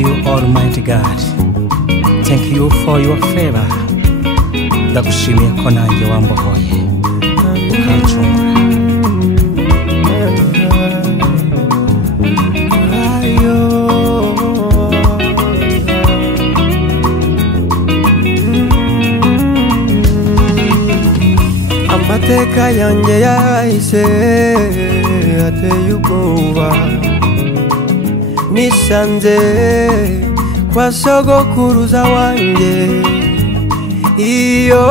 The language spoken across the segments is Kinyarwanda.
you, Almighty God. Thank you for your favor. Ndagushimiye ko nanjye wambohoye ukancungura. Amateka yanjye yahise ateye ubwoba, nisanze kwa sogokuruza wanjye iyo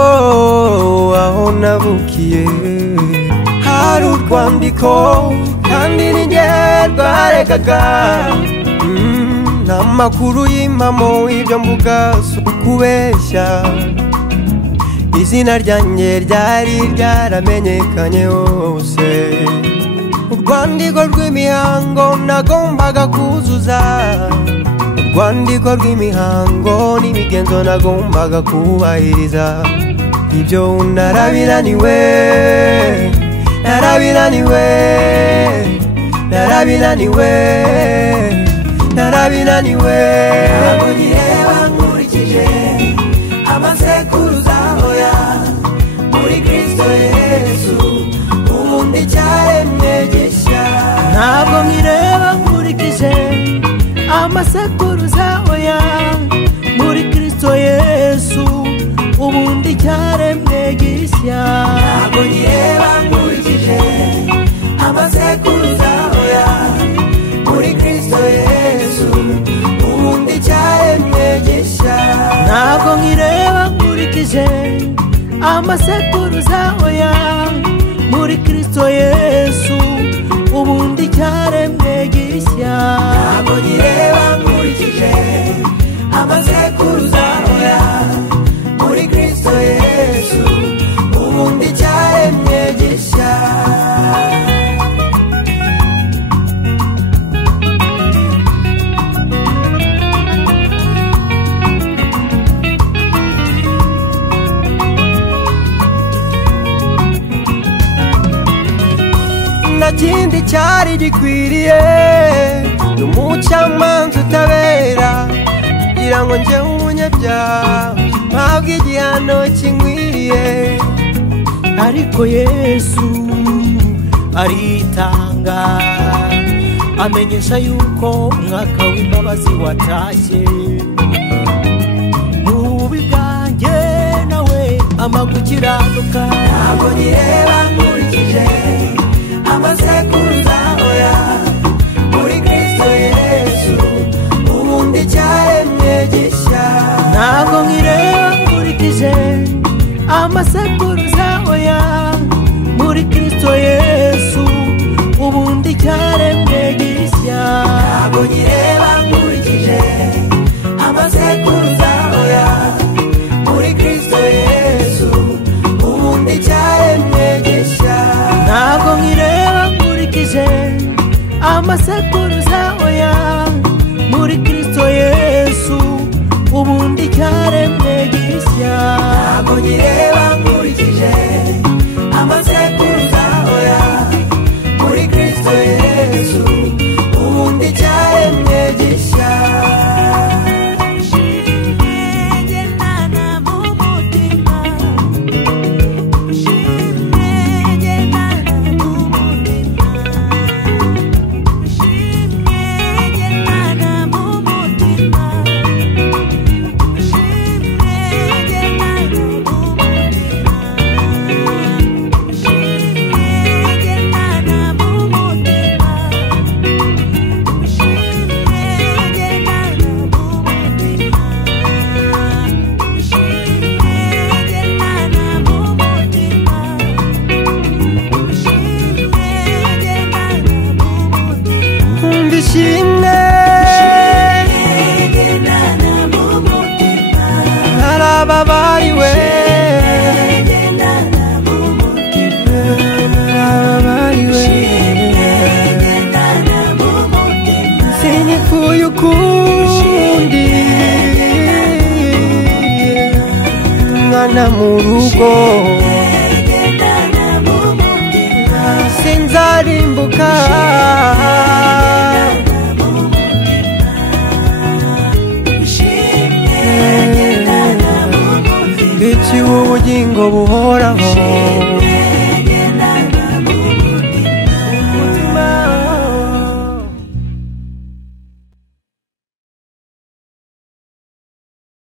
aho nabukiye. Hari urwandiko kandi ninjye rwaregaga, n'amakuru y'impamo ibyo mvuga si ukubeshya. Izina ryanjye ryari ryaramenyekanye hose, urwandiko rw'imihango nagombaga kuzuza, urwandiko rw'imihango n'imigenzo nagombaga kubahiriza. Ibyo narabinaniwe, narabinaniwe, narabinaniwe, narabinaniwe. Ntabwo nyireba nkurikije amasekuruza hoya, muri Kristo Yesu ubundi cyaremye gishya. Ntabwo nyireba nkurikije amasekuruza hoya, muri Kristo Yesu ubundi cyaremye gishya. Ntabwo nyireba nkurikije amasekuruza hoya, muri Kristo Yesu ubundi cyaremye gishya. Ntabwo nyireba nkurikije amasekuruza hoya, muri Kristo Yesu ubundi cyaremye gishya. Ntabwo nyireba nkurikije amasekuruza hoya, muri Kristo Yesu ubundi cyaremye gishya. Nta kindi cyari gikwiriye n'umucamanza utabera, kugira ngo njye umunyabyaha mpabwe igihano kinkwiriye. Ariko Yesu aritanga, amenyesha yuko umwaka w'imbabazi watashye. Mu bubi bwanjye nawe amagukiranuka. Ntabwo nyireba nkurikije amasekuruza hoya, muri Kristo Yesu ubundi cyaremye gishya. Ntabwo nyireba nkurikije amasekuruza hoya, muri Kristo Yesu ubundi cyaremye gishya. Ntabwo nyireba nkurikije amasekuruza hoya, muri Kristo Yesu ubundi cyaremye gishya. Ntabwo nyireba nkurikije amasekuruza hoya, muri Kristo Yesu ubundi cyaremye gishya. Ntabwo nyireba nkurikije amasekuruza hoya, muri Kristo Yesu ubundi cyaremye gishya. Ndishimye narababariwe, sinikuye ukundi mwana mu rugo, sinzarimbuka. ubugingo buhoraho